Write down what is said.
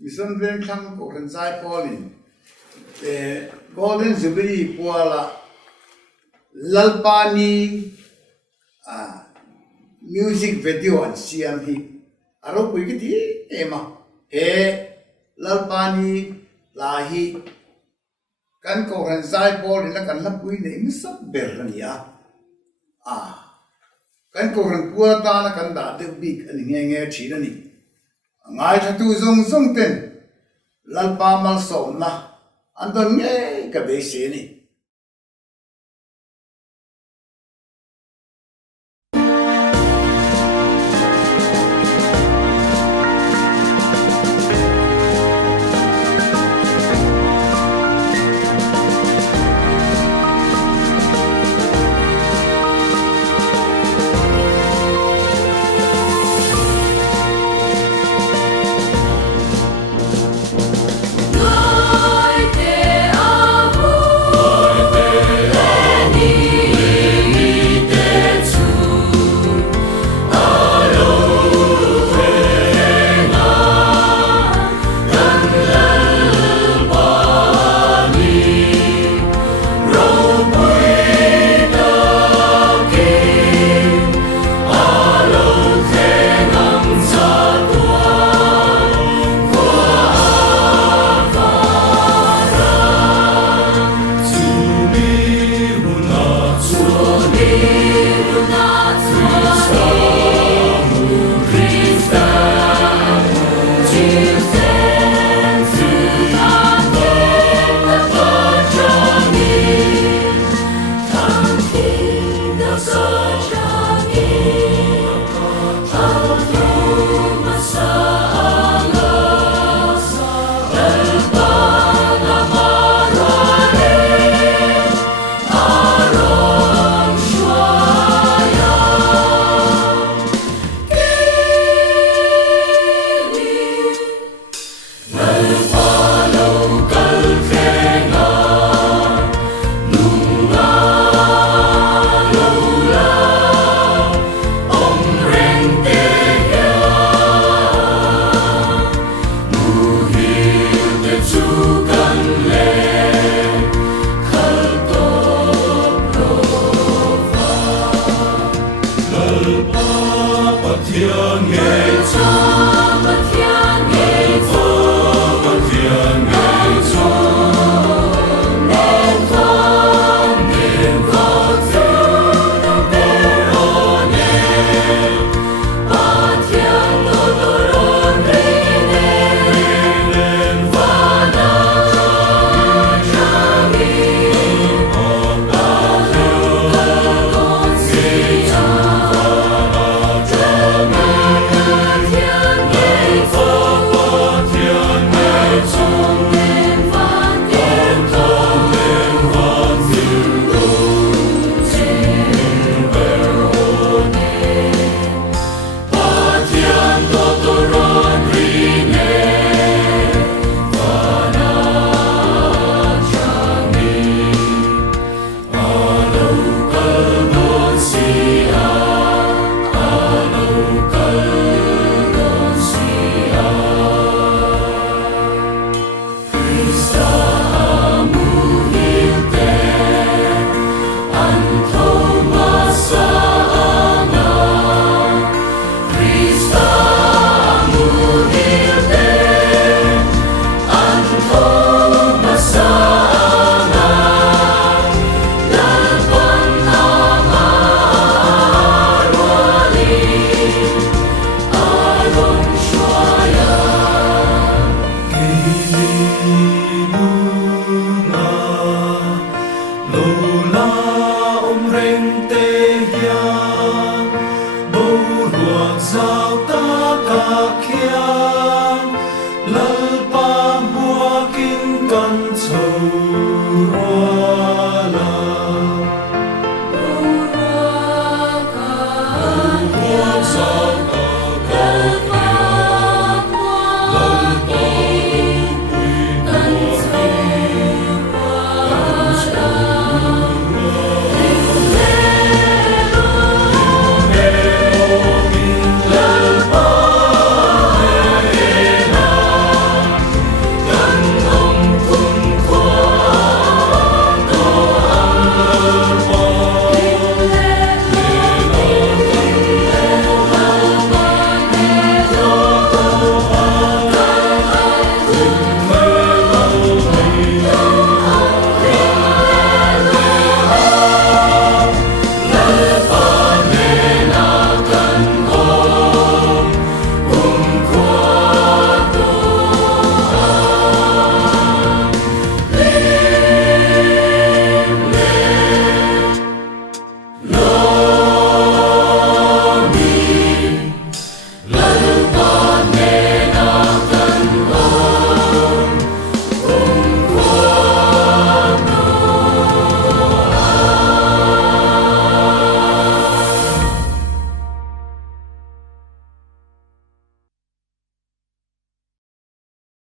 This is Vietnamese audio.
Mission Vengthlang Kohhran Zaipawl Golden Jubilee Pawl Lalpa Ni music video and siam hi aro pui ki ema he Lalpa Ni lahi kan Kohhran Zaipawl ila kan la pui nei mi sab ber ania kan Kohhran pua ta na kan da de big ani nge thi na ni ngai tha tu zong ten lalpa mal so na andon nge ka be se ni